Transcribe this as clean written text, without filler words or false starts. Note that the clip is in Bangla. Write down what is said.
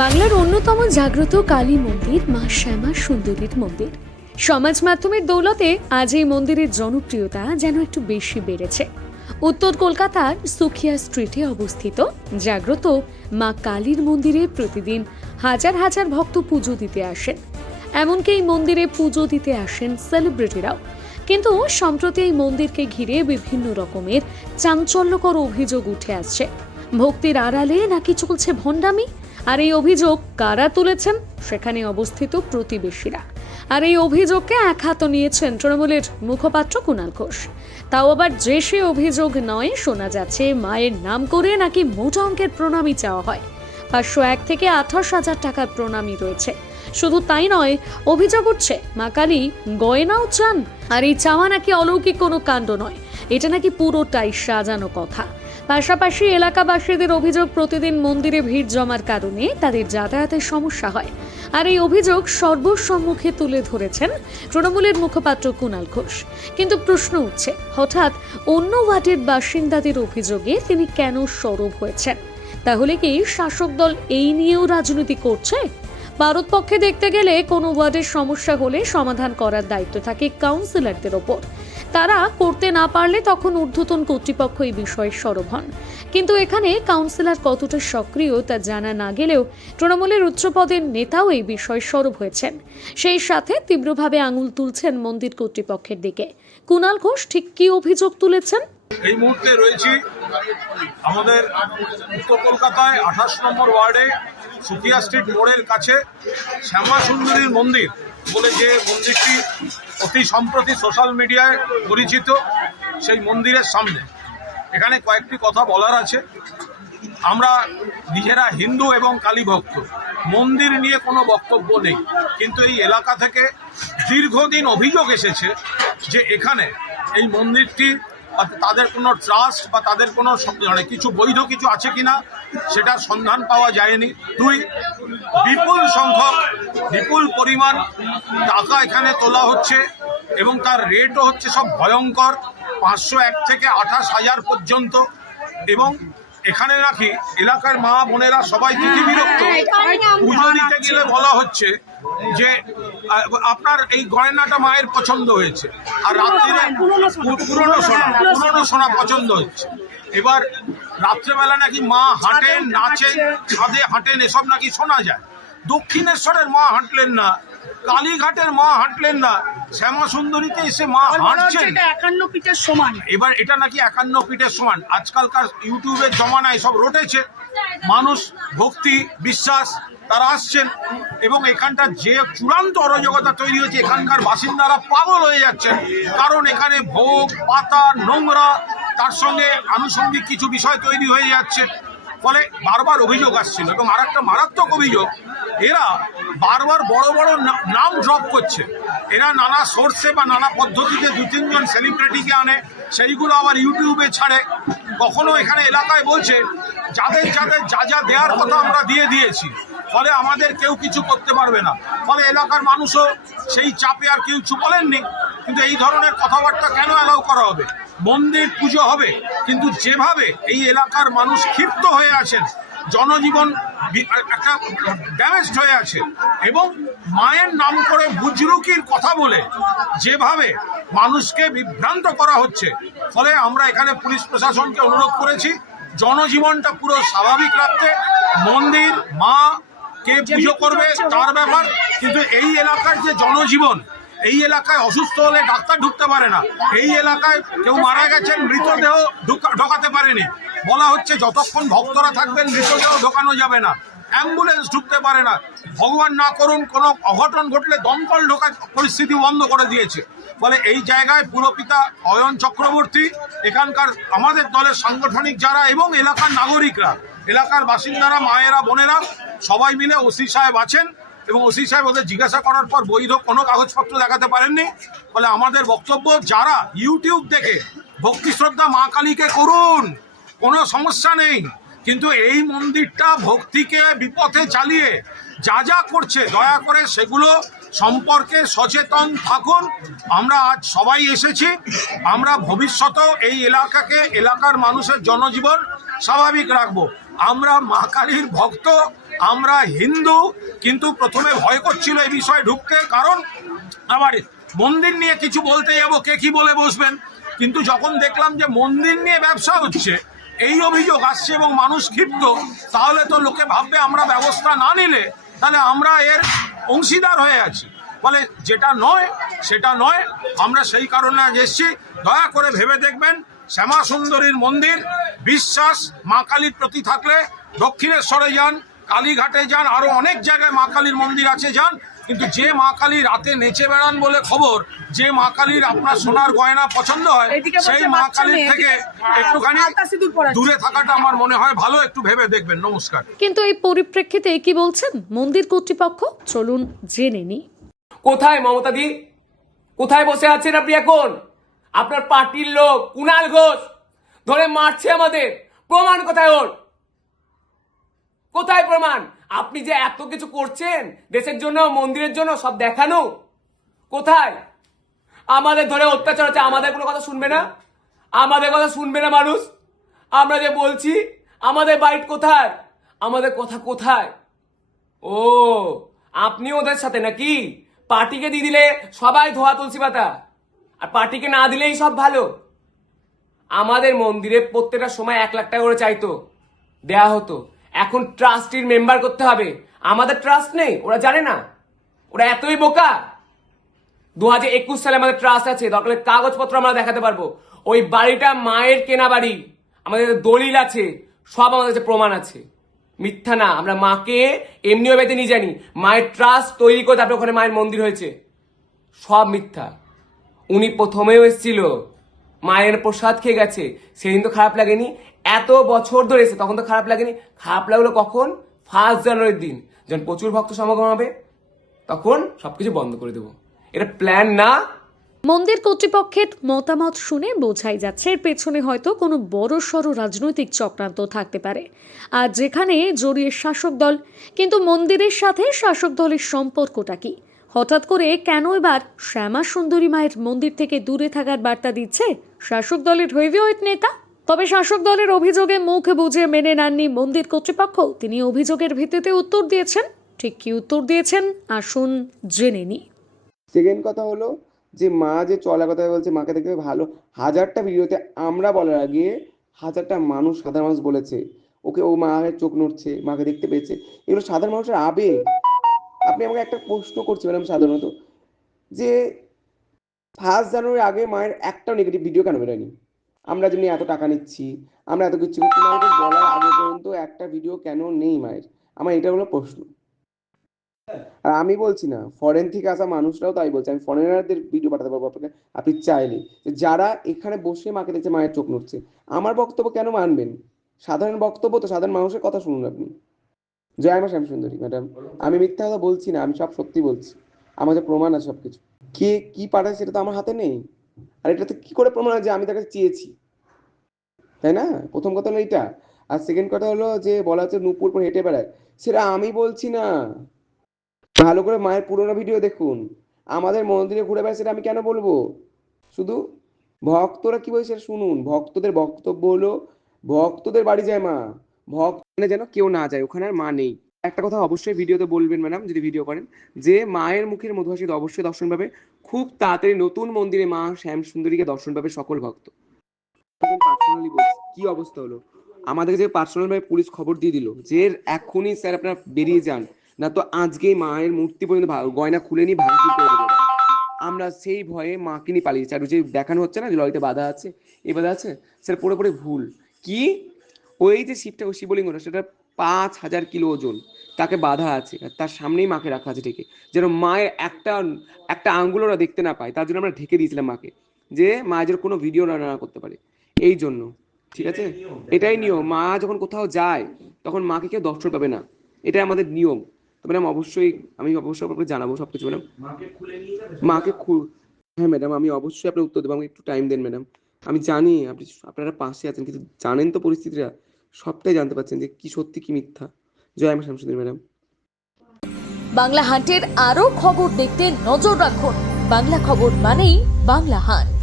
বাংলার অন্যতম জাগ্রত কালী মন্দির মা শ্যামা সুন্দরীর মন্দির। সমাজ মাধ্যমের দৌলতে আজ এই মন্দিরের জনপ্রিয়তা যেন একটু বেশি বেড়েছে। উত্তর কলকাতার সুখিয়া স্ট্রিটে অবস্থিত জাগ্রত মা কালীর মন্দিরে প্রতিদিন হাজার হাজার ভক্ত পুজো দিতে আসেন। এমনকি এই মন্দিরে পুজো দিতে আসেন সেলিব্রিটিরাও। কিন্তু সম্প্রতি এই মন্দিরকে ঘিরে বিভিন্ন রকমের চাঞ্চল্যকর অভিযোগ উঠে আসছে। ভক্তির আড়ালে নাকি চলছে ভণ্ডামি। আর এই অভিযোগ কারা তুলেছেন? সেখানে অবস্থিত প্রতিবেশীরা। আর এই অভিযোগকে এক হাত নিয়েছেন তৃণমূলের মুখপাত্র কুণাল ঘোষ। তাও আবার যে সে অভিযোগ নয়, শোনা যাচ্ছে মায়ের নাম করে নাকি মোটা অঙ্কের প্রণামী চাওয়া হয়। 501 থেকে 28,000 টাকার প্রণামী রয়েছে। শুধু তাই নয়, অভিযোগ উঠছে মা কালী গয়নাও চান। আর এই চাওয়া নাকি অলৌকিক কোনো কাণ্ড নয়, এটা নাকি পুরোটাই সাজানো কথা। পাশাপাশি এলাকাবাসীদের অভিযোগ, প্রতিদিন মন্দিরে ভিড় জমার কারণে তাদের যাতায়াতের সমস্যা হয়। আর এই অভিযোগ সর্বসম্মুখে তুলে ধরেছেন তৃণমূলের মুখপাত্র কুণাল ঘোষ। কিন্তু প্রশ্ন উঠছে, হঠাৎ অন্য ওয়ার্ডের বাসিন্দাদের অভিযোগে তিনি কেন সরব হয়েছেন? তাহলে কি শাসক দল এই নিয়েও রাজনীতি করছে? ভারত পক্ষে দেখতে গেলে কোনো ওয়ার্ডের সমস্যা হলে সমাধান করার দায়িত্ব থাকে কাউন্সিলরদের ওপর। তারা করতে না পারলে তখন ঊর্ধ্বতন কর্তৃপক্ষ এই বিষয়ে সরব হন। কিন্তু এখানে কাউন্সিলর কতটা সক্রিয় তা জানা না গেলেও তৃণমূলের উচ্চপদের নেতাও এই বিষয়ে সরব হয়েছেন। সেই সাথে তীব্রভাবে আঙুল তুলছেন মন্দির কর্তৃপক্ষের দিকে। কুণাল ঘোষ ঠিক কি অভিযোগ তুলেছেন? এই মুহূর্তে রয়েছি আমাদের উত্তর কলকাতায় 28 নম্বর ওয়ার্ডে সুকিয়া স্ট্রিট মোড়ের কাছে শ্যামা সুন্দরীর মন্দির বলে যে মন্দিরটি অতি সম্প্রতি সোশ্যাল মিডিয়ায় পরিচিত, সেই মন্দিরের সামনে। এখানে কয়েকটি কথা বলার আছে। আমরা নিজেরা হিন্দু এবং কালী ভক্ত, মন্দির নিয়ে কোনো বক্তব্য নেই। কিন্তু এই এলাকা থেকে দীর্ঘদিন অভিযোগ এসেছে যে এখানে এই মন্দিরটি তাদের কোনো ট্রাস্ট বা তাদের কোনো মানে কিছু বৈধ কিছু আছে কিনা সেটা সন্ধান পাওয়া যায়নি। দুই, বিপুল সংখ্যক বিপুল পরিমাণ টাকা এখানে তোলা হচ্ছে এবং তার রেটও হচ্ছে সব ভয়ঙ্কর, 501 থেকে 28,000 পর্যন্ত। এবং এখানে নাকি এলাকার মা বোনেরা সবাই দেখে বিরক্ত। পুজো দিতে গেলে বলা হচ্ছে যে আপনার এই গয়নাটা মায়ের পছন্দ হয়েছে, আর রাত্রিরে পুরনো সোনা পছন্দ হচ্ছে। এবার রাত্রেবেলা নাকি মা হাঁটেন, নাচেন, ছাদে হাঁটেন, এসব নাকি শোনা যায়। দক্ষিণেশ্বরের মা হাঁটলেন না, কালীঘাটের মা হাঁটলেন না, শ্যামা সুন্দরীতে এসে মা হাঁটছেন। 51 পিঠের সমান। এবার এটা নাকি 51 পিঠের সমান। আজকালকার ইউটিউবের জমানায় সব রটেছে, মানুষ ভক্তি বিশ্বাস তারা আসছেন এবং এখানটার যে চূড়ান্ত অরাজকতা তৈরি হয়েছে, এখানকার বাসিন্দারা পাগল হয়ে যাচ্ছেন। কারণ এখানে ভোগ পাতা নোংরা, তার সঙ্গে আনুষঙ্গিক কিছু বিষয় তৈরি হয়ে যাচ্ছে। ফলে বারবার অভিযোগ আসছিল। এবং আর একটা মারাত্মক অভিযোগ, এরা বারবার বড় বড় নাম ড্রপ করছে। এরা নানা সোর্সে বা নানা পদ্ধতিতে 2-3 জন সেলিব্রিটিকে আনে, সেইগুলো আবার ইউটিউবে ছাড়ে। কখনো এখানে এলাকায় বলছে যাদের যাদের যা যা দেওয়ার কথা আমরা দিয়ে দিয়েছি, ফলে আমাদের কেউ কিছু করতে পারবে না। ফলে এলাকার মানুষও সেই চাপে আর কেউ কিছু বলেননি। কিন্তু এই ধরনের কথাবার্তা কেন অ্যালাউ করা হবে? মন্দির পুজো হবে, কিন্তু যেভাবে এই এলাকার মানুষ ক্ষিপ্ত হয়ে আছেন, জনজীবন একটা ড্যামেজড হয়ে আছে, এবং মায়ের নাম করে বুজরুকির কথা বলে যেভাবে মানুষকে বিভ্রান্ত করা হচ্ছে, ফলে আমরা এখানে পুলিশ প্রশাসনকে অনুরোধ করেছি জনজীবনটা পুরো স্বাভাবিক রাখতে। মন্দির মা কে পুজো করবে তার ব্যাপার, কিন্তু এই এলাকার যে জনজীবন, এই এলাকায় অসুস্থ হলে ডাক্তার ঢুকতে পারে না। এই এলাকায় কেউ মারা গেছেন, মৃতদেহ ঢোকাতে পারেনি। বলা হচ্ছে যতক্ষণ ভক্তরা থাকবেন মৃতদেহ ঢোকানো যাবে না, অ্যাম্বুলেন্স ঢুকতে পারে না। ভগবান না করুন কোনো অঘটন ঘটলে দমকল ঢোকার পরিস্থিতি বন্ধ করে দিয়েছে। ফলে এই জায়গায় পুরপিতা অয়ন চক্রবর্তী, এখানকার আমাদের দলের সাংগঠনিক যারা এবং এলাকার নাগরিকরা, এলাকার বাসিন্দারা, মায়েরা বোনেরা সবাই মিলে ওসি সাহেব আছেন এবং ওসি সাহেব ওদের জিজ্ঞাসা করার পর বৈধ কোনো কাগজপত্র দেখাতে পারেননি। ফলে আমাদের বক্তব্য, যারা ইউটিউব দেখে ভক্তি শ্রদ্ধা মা কালীকে করুন, কোনো সমস্যা নেই, কিন্তু এই মন্দিরটা ভক্তিকে বিপথে চালিয়ে যা যা করছে দয়া করে সেগুলো সম্পর্কে সচেতন থাকুন। আমরা আজ সবাই এসেছি, আমরা ভবিষ্যতেও এই এলাকাকে, এলাকার মানুষের জনজীবন স্বাভাবিক রাখবো। আমরা মা কালীর ভক্ত, আমরা হিন্দু, কিন্তু প্রথমে ভয় করছিল এই বিষয়ে ঢুকতে, কারণ আবার মন্দির নিয়ে কিছু বলতে যাবো কে কি বলে বসবেন। কিন্তু যখন দেখলাম যে মন্দির নিয়ে ব্যবসা হচ্ছে, এই অভিযোগ আসছে এবং মানুষ ক্ষিপ্ত, তাহলে তো লোকে ভাববে আমরা ব্যবস্থা না নিলে তাহলে আমরা এর অংশীদার হয়ে আছি। ফলে যেটা নয় সেটা নয়, আমরা সেই কারণে আজ এসেছি। দয়া করে ভেবে দেখবেন, শ্যামা সুন্দরীর মন্দির, বিশ্বাস মা কালীর প্রতি থাকলে দক্ষিণেশ্বরে যান, কালীঘাটে যান, আরো অনেক জায়গায় মা কালীর মন্দির আছে, যান। কিন্তু যে মা কালী রাতে নেচে বেড়ান বলে খবর, যে মা কালীর আপনার সোনার গয়না পছন্দ হয়, সেই মা কালীর থেকে একটুখানি দূরে থাকাটা আমার মনে হয় ভালো। একটু ভেবে দেখবেন। নমস্কার। কিন্তু এই পরিপ্রেক্ষিতে কি বলছেন মন্দির কর্তৃপক্ষ, চলুন জেনে নিই। কোথায় মমতাদি? কোথায় বসে আছেন আপনি এখন? আপনার পার্টির লোক কুণাল ঘোষ ধরে মারছে আমাদের, প্রমাণ কোথায় ওর? কোথায় প্রমাণ? আপনি যে এত কিছু করছেন দেশের জন্য, মন্দিরের জন্য, সব দেখানো কোথায়? আমাদের ধরে অত্যাচার হচ্ছে, আমাদের কোনো কথা শুনবে না? আমাদের কথা শুনবে না মানুষ? আমরা যে বলছি, আমাদের বাইট কোথায়? আমাদের কথা কোথায়? ও, আপনি ওদের সাথে নাকি? পার্টিকে দিয়ে দিলে সবাই ধোয়া তুলসী পাতা, আর পার্টিকে না দিলেই সব ভালো। আমাদের মন্দিরে প্রত্যেকটা সময় 1 লাখ টাকা করে চাইতো, দেয়া হতো। এখন ট্রাস্টির মেম্বার করতে হবে। আমাদের ট্রাস্ট নেই, ওরা জানে না? ওরা এতই বোকা? 2021 সালে আমাদের ট্রাস্ট আছে, দরকার কাগজপত্র আমরা দেখাতে পারবো। ওই বাড়িটা মায়ের কেনা বাড়ি, আমাদের দলিল আছে, সব আমাদের কাছে প্রমাণ আছে। মিথ্যা না, আমরা মাকে এমনিও বেঁধে নিয়ে জানি। মায়ের ট্রাস্ট তৈরি করে তারপরে ওখানে মায়ের মন্দির হয়েছে। সব মিথ্যা। উনি প্রথমেও এসেছিল, মায়ের প্রসাদ খেয়ে গেছে, সেদিন তো খারাপ লাগেনি। এত বছর ধরে এসে তখন তো খারাপ লাগেনি। খারাপ লাগলো কখন? 1 জানুয়ারির দিন, যখন প্রচুর ভক্ত সমাগম হবে, তখন সবকিছু বন্ধ করে দেবো। এটা প্ল্যান না। মন্দির কর্তৃপক্ষের মতামত শুনে বোঝাই যাচ্ছে এর পেছনে হয়তো কোনো বড়সড় রাজনৈতিক চক্রান্ত থাকতে পারে, আর যেখানে জড়িয়ে শাসক দল। কিন্তু মন্দিরের সাথে শাসক দলের সম্পর্কটা কি? হঠাৎ করে কেন এবার শ্যামা সুন্দরী মায়ের মন্দির থেকে দূরে থাকার বার্তা দিচ্ছে শাসক দলের হেভিওয়েট নেতা? তবে শাসক দলের অভিযোগে মুখ বুজে মেনে নেননি মন্দির কর্তৃপক্ষ। তিনি অভিযোগের ভিত্তিতে উত্তর দিয়েছেন। ঠিক কি উত্তর দিয়েছেন আসুন জেনে নিই। সেকেন্ড কথা হলো যে মা যে চলা কথা বলছে, মাকে দেখতে ভালো, 1000টা ভিডিওতে আমরা বলার আগে 1000টা মানুষ, সাধারণ মানুষ বলেছে ওকে, ও মায়ের চোখ নড়ছে, মাকে দেখতে পেয়েছে। এগুলো সাধারণ মানুষের আবেগ। আপনি আমাকে একটা প্রশ্ন করছেন ম্যাডাম, সাধারণত যে 1 জানুয়ারির আগে মায়ের একটাও নেগেটিভ ভিডিও কেন বেরোয়নি? আমরা যেমনি এত টাকা নিচ্ছি, আমরা এত কিছু করছি, আমাদের বলার আগে পর্যন্ত একটা ভিডিও কেন নেই মায়ের? আমার এটা হলো প্রশ্ন। আর আমি বলছি না, ফরেন থেকে আসা মানুষরাও তাই বলছে। আমি ফরেনারদের ভিডিও পাঠাতে পারবো আপনাকে, আপনি চাইলে, যারা এখানে বসে মাকে দেখছে মায়ের চোখ নড়ছে। আমার বক্তব্য কেন মানবেন? সাধারণ বক্তব্য তো, সাধারণ মানুষের কথা শুনুন আপনি। জয় মা শ্যাম সুন্দরী ম্যাডাম, আমি মিথ্যা কথা বলছি না, আমি সব সত্যি বলছি। আমাদের প্রমাণ আছে সবকিছু। কে কি পাঠায় সেটা তো আমার হাতে নেই। আর এটাতে কি করে প্রমাণ হয় যে আমি তার কাছে চেয়েছি? তাই না? প্রথম কথা হলো এইটা। আর সেকেন্ড কথা হলো যে বলা হচ্ছে নূপুর পর হেঁটে বেড়ায়, সেটা আমি বলছি না। ভালো করে মায়ের পুরোনো ভিডিও দেখুন। আমাদের মন্দিরে ঘুরে বেড়ায়, সেটা আমি কেন বলবো? শুধু ভক্তরা কি বলছে সেটা শুনুন। ভক্তদের বক্তব্য হলো, ভক্তদের বাড়ি যায় মা, ভক্ত যেন কেউ না যায়, ওখানে আর মা নেই। একটা কথা অবশ্যই ভিডিওতে বলবেন ম্যাডাম, যদি ভিডিও করেন, যে মায়ের মুখের মধু হাসি অবশ্যই দর্শন পাবে। খুব তাড়াতাড়ি নতুন মন্দিরে মা শ্যাম সুন্দরীকে দর্শন পাবে সকল ভক্ত। পার্সোনালি বলছি, কি অবস্থা হলো আমাদের যে পার্সোনাল ভাবে পুলিশ খবর দিয়ে দিল যে এখনই স্যার আপনারা বেরিয়ে যান, না তো আজকেই মায়ের মূর্তি পর্যন্ত গয়না খুলে নিয়ে ভাঙচুর করে দেবো। আমরা সেই ভয়ে মাকে নিয়ে পালিয়েছি। আর যে দেখানো হচ্ছে না যে লরিতে বাধা আছে, এই বাধা আছে, স্যার পুরোপুরি ভুল। কি ওই যে শিবটা, ওই শিবলিঙ্গটা, সেটা 5000 কিলো ওজন, তাকে বাধা আছে, তার সামনেই মাকে রাখা আছে ঢেকে, যেন মায়ের একটা আঙ্গুল ওরা দেখতে না পায়। তার জন্য আমরা ঢেকে দিয়েছিলাম মাকে, যে মা যেন কোনো ভিডিও না করতে পারে, এই জন্য। ঠিক আছে, এটাই নিয়ম। মা যখন কোথাও যায় তখন মাকে কেউ দর্শন পাবে না, এটাই আমাদের নিয়ম। তো ম্যাডাম অবশ্যই আমি আপনাকে জানাবো সবকিছু ম্যাডাম। হ্যাঁ ম্যাডাম, আমি অবশ্যই আপনার উত্তর দেবো। আমাকে একটু টাইম দেন ম্যাডাম। আমি জানি আপনারা পাশে আছেন, কিন্তু জানেন তো পরিস্থিতিটা, সবটাই জানতে পারছেন যে কি সত্যি কি মিথ্যা। জয় মা শ্যামসুন্দরী ম্যাডাম। বাংলা হান্টের আরও খবর দেখতে নজর রাখুন। বাংলা খবর মানেই বাংলা হান্ট।